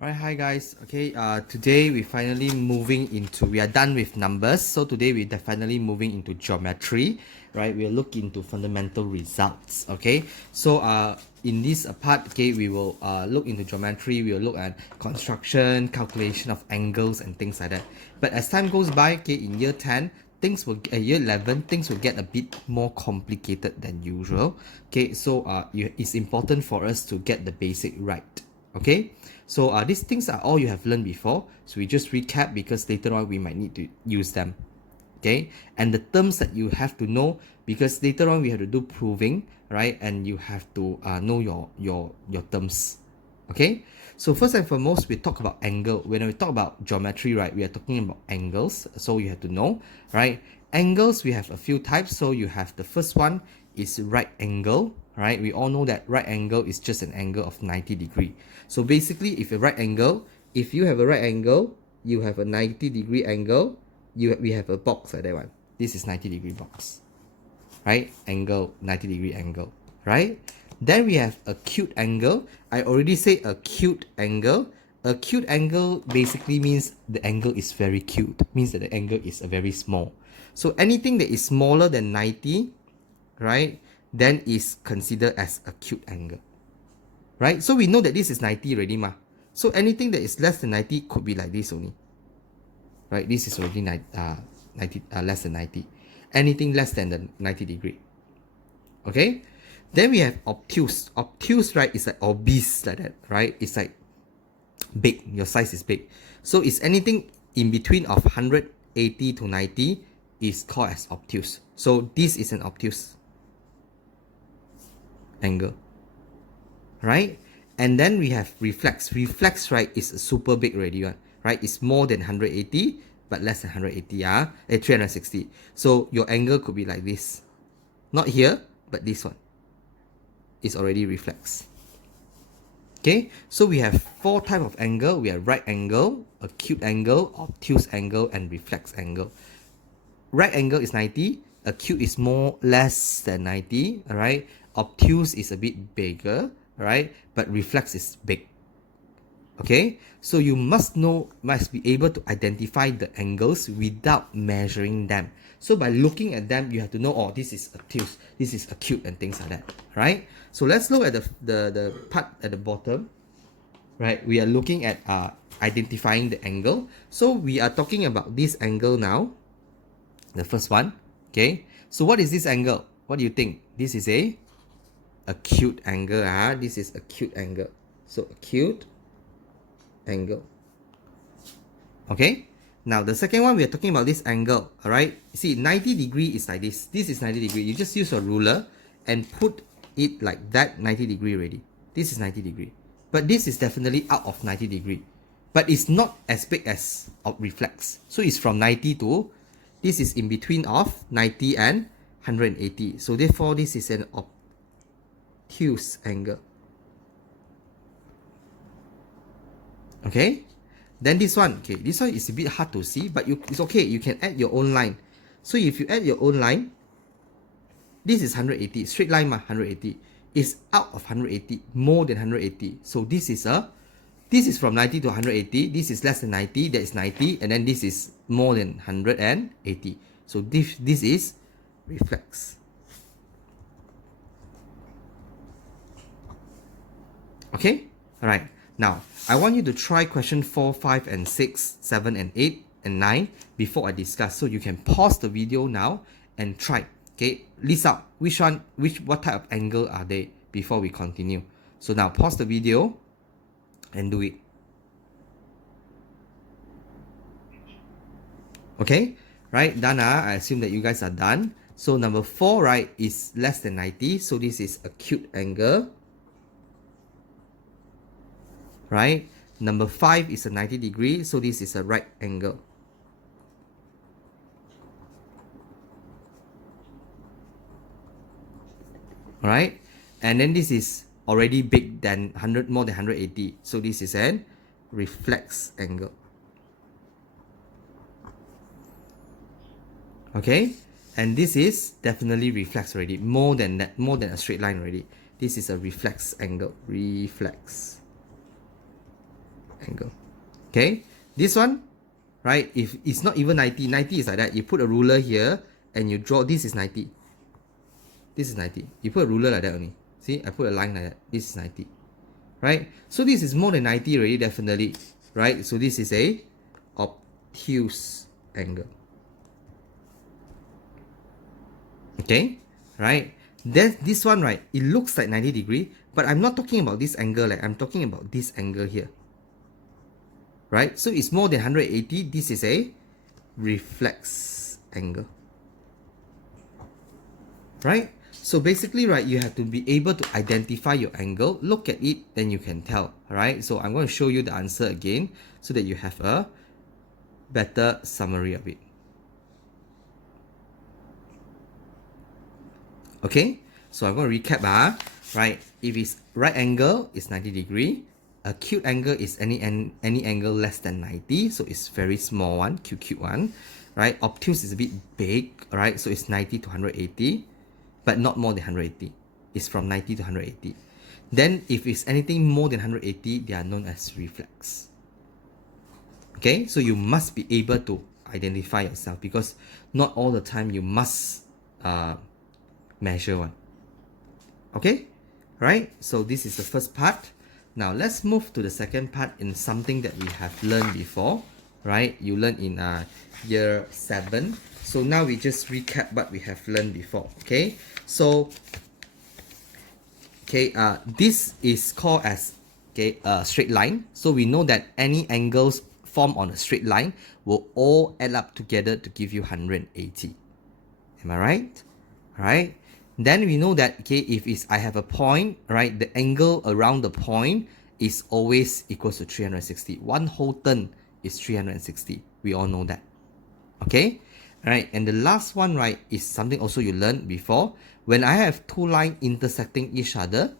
Alright, hi guys. Okay, today we are done with numbers. So today we're finally moving into geometry, right? We'll look into fundamental results. Okay, so in this part, okay, we will look into geometry. We'll look at construction, calculation of angles and things like that. But as time goes by, okay, in year 10, year 11, things will get a bit more complicated than usual. Okay, so it's important for us to get the basic right. Okay, so these things are all you have learned before, so we just recap because later on we might need to use them. Okay, and the terms that you have to know, because later on we have to do proving, right? And you have to know your terms. Okay, so first and foremost we talk about angle. When we talk about geometry, right, we are talking about angles, so you have to know, right? Angles, we have a few types. So you have the first one is right angle, right? We all know that right angle is just an angle of 90 degree. So basically, if you have a right angle, you have a 90-degree angle, we have a box like that one. This is 90-degree box, right? Angle, 90-degree angle, right? Then we have acute angle. I already say acute angle. Acute angle basically means the angle is very acute, means that the angle is very small. So anything that is smaller than 90, right, then is considered as acute angle, right? So we know that this is 90 already, ma. So anything that is less than 90 could be like this only, right? This is already 90, less than 90. Anything less than the 90 degree. Okay, then we have obtuse. Obtuse, right, is like obese like that, right? It's like big, your size is big. So it's anything in between of 180 to 90 is called as obtuse. So this is an obtuse angle, right? And then we have reflex. Reflex, right, is a super big already one, right? It's more than 180 but less than 180, 360. So your angle could be like this, not here but this one is already reflex. Okay, so we have four type of angle. We have right angle, acute angle, obtuse angle, and reflex angle. Right angle is 90, acute is less than 90, all right? Obtuse is a bit bigger, right? But reflex is big. Okay, so you must be able to identify the angles without measuring them. So by looking at them, you have to know, oh, this is obtuse, this is acute, and things like that, right? So let's look at the part at the bottom, right? We are looking at identifying the angle. So we are talking about this angle now, the first one. Okay, so what is this angle? What do you think? This is a acute angle. This is acute angle. So acute angle. Okay, now the second one, we are talking about this angle. All right, see, 90 degree is like this. This is 90 degree. You just use a ruler and put it like that. 90 degree already. This is 90 degree, but this is definitely out of 90 degree, but it's not as big as reflex. So it's from 90 to, this is in between of 90 and 180. So therefore this is an obtuse angle. Okay, then this one, okay, this one is a bit hard to see, but it's okay, you can add your own line. So if you add your own line, this is 180, straight line, 180 is out of 180, more than 180. So this is from 90 to 180, this is less than 90, that is 90, and then this is more than 180. So this is reflex. Okay, all right. Now, I want you to try question 4, 5, and 6, 7, and 8, and 9 before I discuss. So you can pause the video now and try. Okay, list out what type of angle are they before we continue. So now pause the video and do it. Okay, right, done. I assume that you guys are done. So number 4, right, is less than 90. So this is acute angle. Right, number 5 is a 90 degree, so this is a right angle. All right, and then this is already big than more than 180, so this is an reflex angle. Okay, and this is definitely reflex already, more than a straight line already. This is a reflex angle, reflex. angle. Okay, this one, right, if it's not even 90, 90 is like that. You put a ruler here and you draw, this is 90. This is 90. You put a ruler like that only. See, I put a line like that. This is 90. Right? So this is more than 90 already, definitely. Right? So this is a obtuse angle. Okay? Right? Then this one, right, it looks like 90 degree, but I'm not talking about this angle, like I'm talking about this angle here. Right? So it's more than 180. This is a reflex angle. Right? So basically, right, you have to be able to identify your angle, look at it, then you can tell. Alright? So I'm going to show you the answer again so that you have a better summary of it. Okay? So I'm going to recap. Right? If it's right angle, it's 90 degree. Acute angle is any angle less than 90. So it's very small one, cute one. Right? Obtuse is a bit big. Right? So it's 90 to 180. But not more than 180. It's from 90 to 180. Then if it's anything more than 180, they are known as reflex. Okay, so you must be able to identify yourself because not all the time you must measure one. Okay, right? So this is the first part. Now let's move to the second part in something that we have learned before. Right? You learned in year 7. So now we just recap what we have learned before. Okay, so this is called as a straight line. So we know that any angles formed on a straight line will all add up together to give you 180. Am I right? Right? Then we know that if I have a point, right, the angle around the point is always equals to 360. One whole turn is 360. We all know that. Okay? Right, and the last one, right, is something also you learned before. When I have two lines intersecting each other,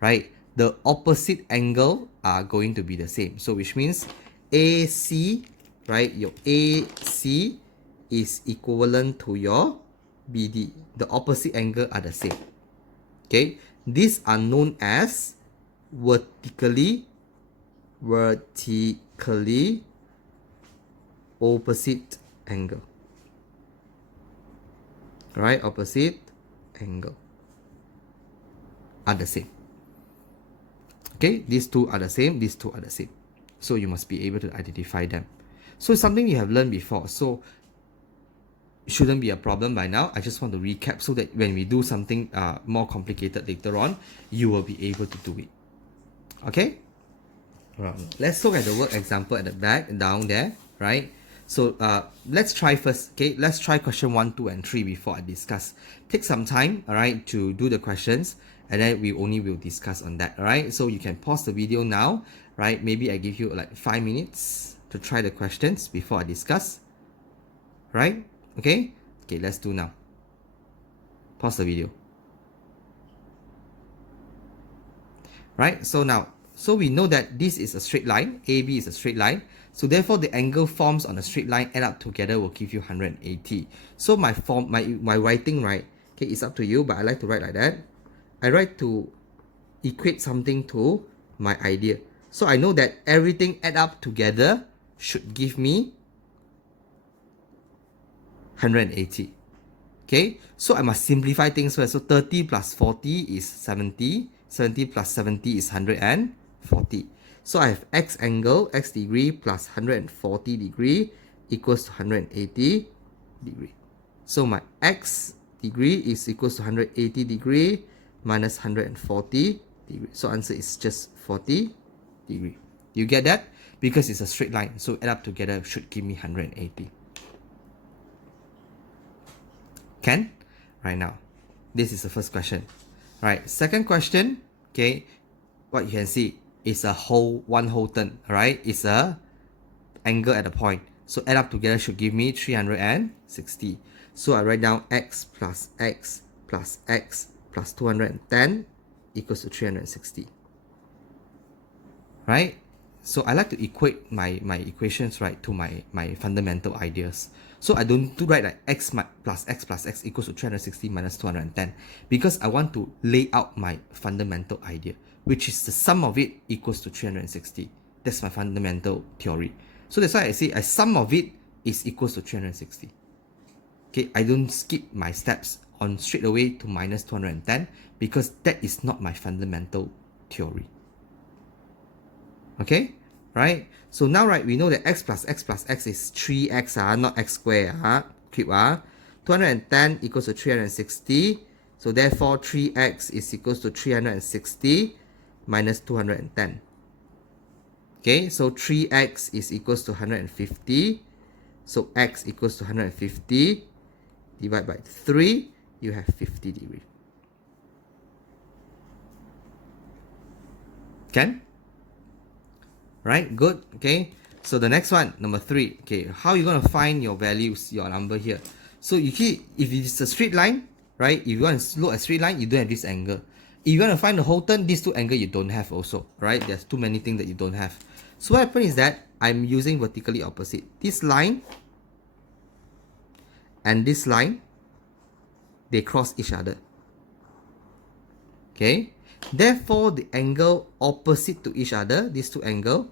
right, the opposite angle are going to be the same. So which means AC, right, your AC is equivalent to your BD. The opposite angle are the same. Okay, these are known as vertically opposite angle. Right, opposite angle are the same. Okay, these two are the same, these two are the same. So you must be able to identify them. So it's something you have learned before. So it shouldn't be a problem by now. I just want to recap so that when we do something more complicated later on, you will be able to do it. Okay? Right. Let's look at the work example at the back, down there, right? So let's try first, okay? Let's try question 1, 2, and 3 before I discuss. Take some time, all right, to do the questions, and then we only will discuss on that, all right? So you can pause the video now, right? Maybe I give you like 5 minutes to try the questions before I discuss, right? Okay? Okay, let's do now. Pause the video. Right? So now, so we know that this is a straight line. AB is a straight line. So therefore, the angle forms on a straight line add up together will give you 180. So my writing, right, okay, it's up to you, but I like to write like that. I write to equate something to my idea. So I know that everything add up together should give me 180. Okay, so I must simplify things first. So 30 plus 40 is 70. 70 plus 70 is 140. So I have x angle, x degree plus 140 degree equals to 180 degree. So my x degree is equals to 180 degree minus 140 degree. So answer is just 40 degree. You get that? Because it's a straight line. So add up together should give me 180. Can? Right now. This is the first question. Right. Second question, okay, what you can see is a one whole turn, right? It's a angle at a point. So add up together should give me 360. So I write down x plus x plus x plus 210 equals to 360. Right? So I like to equate my equations, right, to my fundamental ideas. So I don't write like x plus x equals to 360 minus 210 because I want to lay out my fundamental idea, which is the sum of it equals to 360. That's my fundamental theory. So that's why I say a sum of it is equals to 360. Okay, I don't skip my steps on straight away to minus 210 because that is not my fundamental theory. Okay, right? So now, right, we know that x plus x is 3x, not x squared. Keep 210 equals to 360. So therefore, 3x is equals to 360 minus 210. Okay, so 3x is equals to 150. So x equals to 150. Divide by 3, you have 50 degrees. Can? Right, good. Okay, so the next one, number 3. Okay, how are you going to find your values, your number here? So you see, if it's a straight line, right, if you want to look at straight line, you don't have this angle. If you want to find the whole turn, these two angles you don't have also, right? There's too many things that you don't have. So what happens is that I'm using vertically opposite. This line and this line, they cross each other. Okay, therefore the angle opposite to each other, these two angles,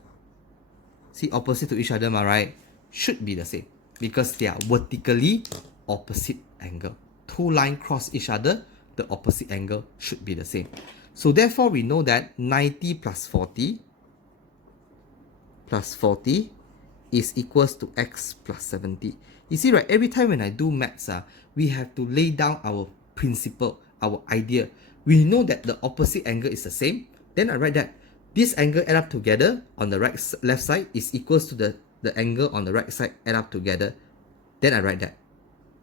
see, opposite to each other, right, should be the same because they are vertically opposite angle. Two lines cross each other, the opposite angle should be the same. So therefore we know that 90 plus 40 is equals to x plus 70. You see, right, every time when I do maths, we have to lay down our principle, our idea. We know that the opposite angle is the same. Then I write that this angle add up together on the left side is equals to the angle on the right side add up together. Then I write that.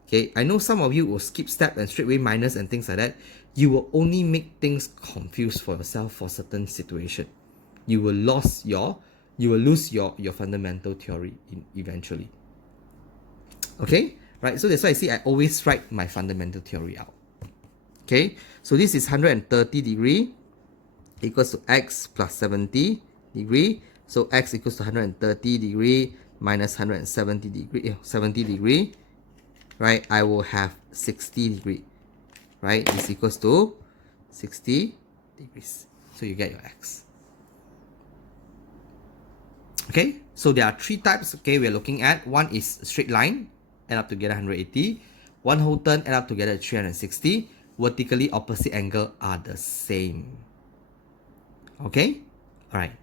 Okay, I know some of you will skip step and straight away minus and things like that. You will only make things confused for yourself for certain situation. You will lose your fundamental theory eventually. Okay, right? So that's why I see I always write my fundamental theory out. Okay, so this is 130 degree equals to x plus 70 degree. So x equals to 130 degree minus 170 degree, 70 degree, right? I will have 60 degree, right? This equals to 60 degrees. So you get your x. Okay, so there are 3 types. Okay, we are looking at. One is straight line, add up together 180. One whole turn, add up together 360. Vertically opposite angle are the same. Okay, all right.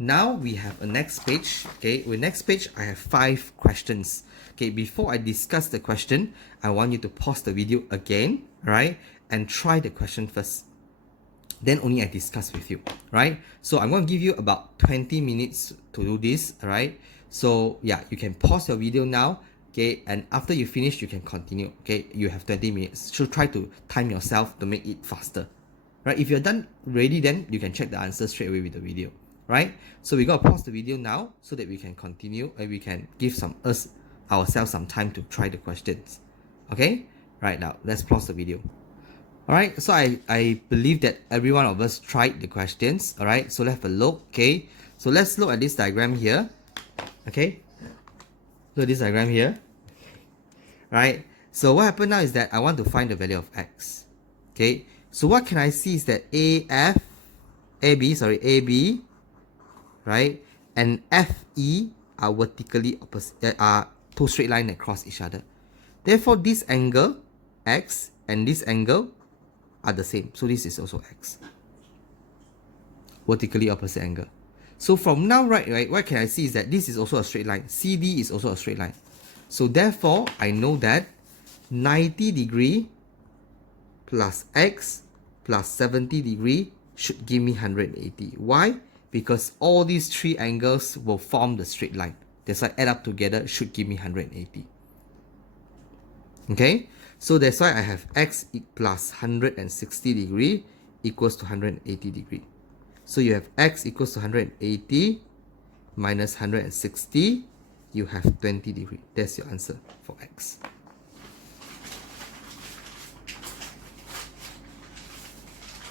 Now we have a next page. Okay, with next page I have 5 questions. Okay, before I discuss the question, I want you to pause the video again, right, and try the question first. Then only I discuss with you, right? So I'm going to give you about 20 minutes to do this, right? So yeah, you can pause your video now, okay? And after you finish, you can continue, okay? You have 20 minutes. So try to time yourself to make it faster, right? If you're done ready, then you can check the answer straight away with the video, right? So we're going to pause the video now so that we can continue and we can give ourselves some time to try the questions, okay? Right, now let's pause the video. Alright, so I believe that every one of us tried the questions. Alright, so let's have a look. Okay, so let's look at this diagram here. Okay, look at this diagram here. Right, so what happened now is that I want to find the value of x. Okay, so what can I see is that AB, right, and FE are vertically opposite, are 2 straight lines that cross each other. Therefore, this angle x and this angle are the same. So this is also x. Vertically opposite angle. So from now, right, what can I see is that this is also a straight line. CD is also a straight line. So therefore, I know that 90 degree plus x plus 70 degree should give me 180. Why? Because all these 3 angles will form the straight line. That's why add up together should give me 180. Okay? So that's why I have x plus 160 degree equals to 180 degree. So you have x equals to 180 minus 160, you have 20 degree. That's your answer for x.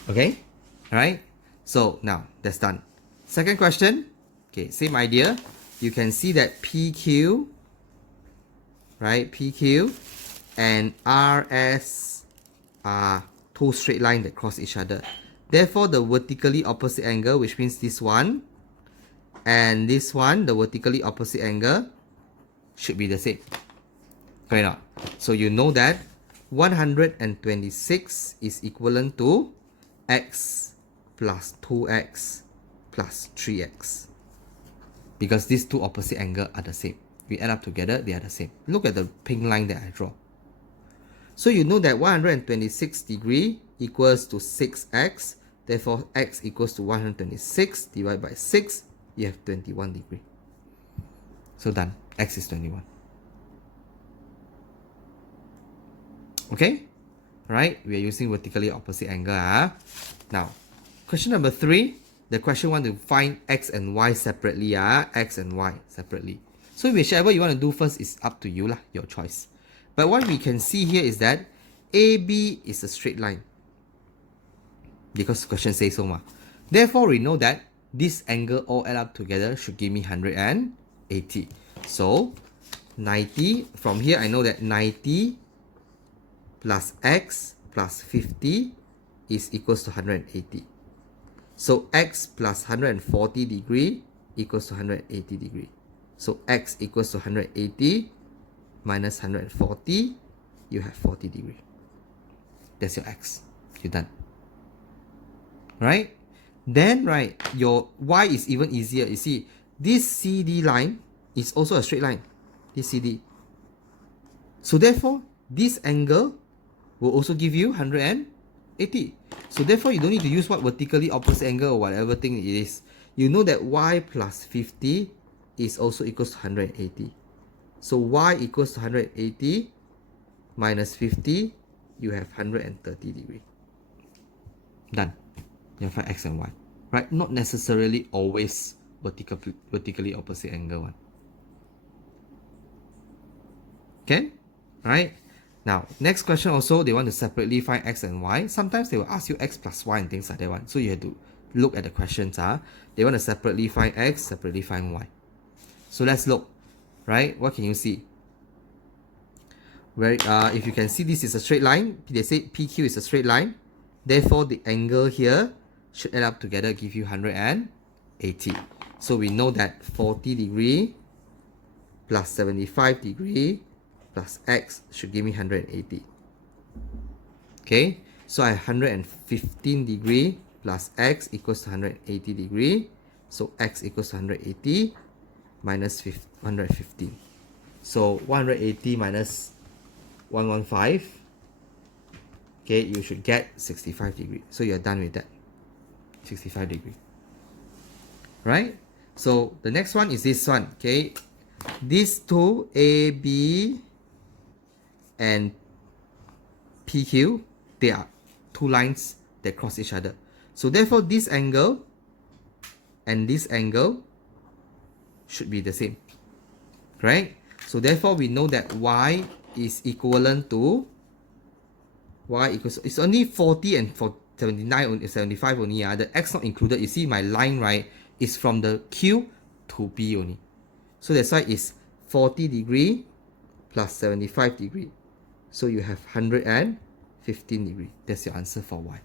Okay, alright, so now that's done. Second question, okay, same idea. You can see that PQ, right, PQ and RS are 2 straight lines that cross each other. Therefore, the vertically opposite angle, which means this one, and this one, the vertically opposite angle, should be the same. Correct or not? So you know that 126 is equivalent to x plus 2x plus 3x. Because these two opposite angles are the same. We add up together, they are the same. Look at the pink line that I draw. So you know that 126 degree equals to 6x. Therefore, x equals to 126 divided by 6. You have 21 degree. So done. X is 21. Okay? Right? We are using vertically opposite angle. Now, question number 3. The question want to find x and y separately. X and y separately. So whichever you want to do first is up to you, your choice. But what we can see here is that AB is a straight line. Because the question says so. Therefore, we know that this angle all add up together should give me 180. So, 90. From here, I know that 90 plus x plus 50 is equals to 180. So, x plus 140 degree equals to 180 degree. So, x equals to 180 minus 140, you have 40 degree. That's your x. You're done. Right? Then, right, your y is even easier. You see, this CD line is also a straight line. This CD. So therefore, this angle will also give you 180. So therefore, you don't need to use what vertically opposite angle or whatever thing it is. You know that y plus 50 is also equals to 180. So y equals to 180 minus 50, you have 130 degree. Done. You find x and y. Right? Not necessarily always vertically opposite angle one. Okay? Right? Now, next question also, they want to separately find x and y. Sometimes they will ask you x plus y and things like that one. So you have to look at the questions. They want to separately find x, separately find y. So let's look. Right? What can you see? Where, if you can see this is a straight line, they say PQ is a straight line. Therefore, the angle here should add up together, give you 180. So we know that 40 degree plus 75 degree plus x should give me 180. Okay, so I have 115 degree plus x equals to 180 degree. So x equals to 180 minus 115. So 180 minus 115. Okay, you should get 65 degree. So you're done with that. 65 degree. Right? So the next one is this one. Okay. These two, AB and PQ, they are two lines that cross each other. So therefore, this angle and this angle should be the same. Right? So therefore, we know that y is equivalent to y equals, it's only 40 and for 79 75 only. The x not included. You see my line, right, is from the Q to B only. So that's why it's 40 degree plus 75 degree. So you have 115 degree. That's your answer for y.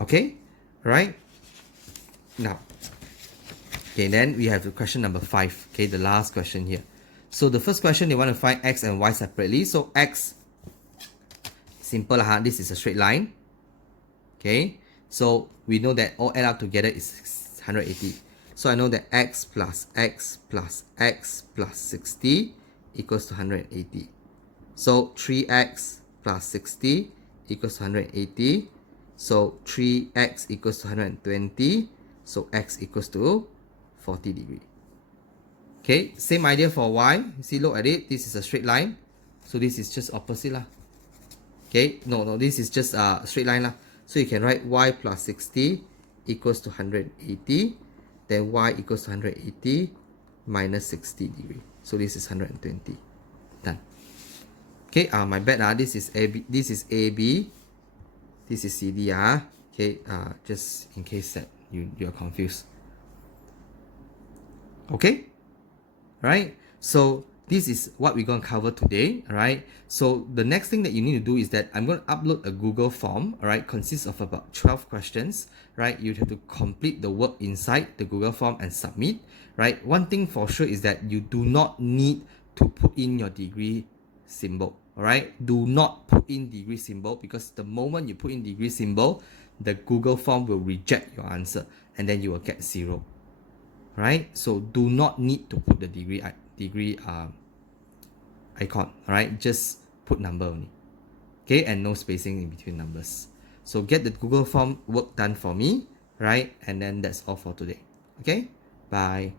Okay? Right? Now, okay, then we have the question number 5. Okay, the last question here. So the first question, they want to find x and y separately. So x, simple, this is a straight line. Okay, so we know that all add up together is 180. So I know that x plus x plus x plus 60 equals to 180. So 3x plus 60 equals to 180. So 3x equals to 120. So x equals to 40 degree. Okay, same idea for y. See, look at it. This is a straight line. So this is just opposite lah. Okay, no, this is just a straight line lah. So you can write y plus 60 equals to 180. Then y equals to 180 minus 60 degree. So this is 120. Done. Okay, my bad. This is AB. This is AB. This is CD. Okay, just in case that you're confused. Okay. Right? So this is what we're going to cover today, all right? So the next thing that you need to do is that I'm going to upload a Google form, all right? Consists of about 12 questions, right? You have to complete the work inside the Google form and submit, right? One thing for sure is that you do not need to put in your degree symbol, all right? Do not put in degree symbol, because the moment you put in degree symbol, the Google form will reject your answer and then you will get 0, right? So do not need to put the degree icon, all right? Just put number only, okay? And no spacing in between numbers. So get the Google form work done for me, right? And then that's all for today, okay? Bye.